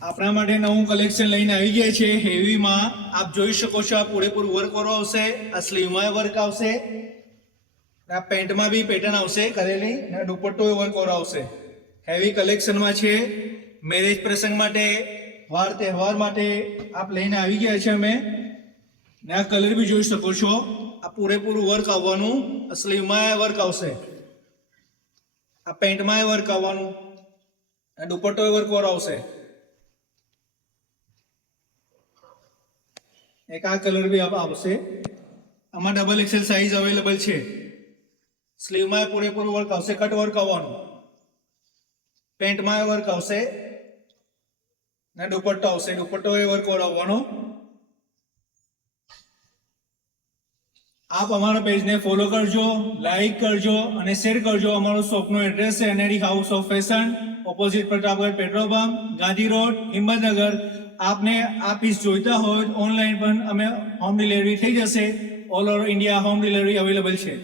આપણા માટે નવું કલેક્શન લઈને આવી ગયા છે હેવીમાં. આપ જોઈ શકો છો, આ પૂરેપૂરું વર્ક વાળો આવશે, આ સ્લીવમાં વર્ક આવશે, આ પેન્ટમાં બી પેટર્ન આવશે કરેલી, અને દુપટ્ટો વર્ક વાળો આવશે. હેવી કલેક્શનમાં છે. મેરેજ પ્રસંગ માટે, વાર તહેવાર માટે આપ લઈને આવી ગયા છે અમે. ને આ કલર બી જોઈ શકો છો, આ પૂરેપૂરું વર્ક આવવાનું, સ્લીવમાં વર્ક આવશે, આ પેન્ટમાં વર્ક આવવાનું, અને દુપટ્ટો વર્ક વાળો આવશે. એક આ કલર બી આવશે. આમાં ડબલ એક્સેલ સાઇઝ અવેલેબલ છે. સ્લીવમાં પૂરેપૂરું વર્ક આવશે, કટ વર્ક આવવાનું, પેન્ટમાં વર્ક આવશે, ને દુપટ્ટો આવશે, દુપટ્ટો એ વર્ક વાળો આવવાનો. આપ અમારા પેજને ફોલો કરજો, લાઈક કરજો અને શેર કરજો. અમારું શોપનું એડ્રેસ છે NAD house of fashion, opposite Pratapgarh petrol pump, Gandhi road, Himmatnagar. આપને આ પીસ જોઈતા હોય ઓનલાઈન પણ અમે હોમ ડિલિવરી થઈ જશે. All over India home delivery available છે.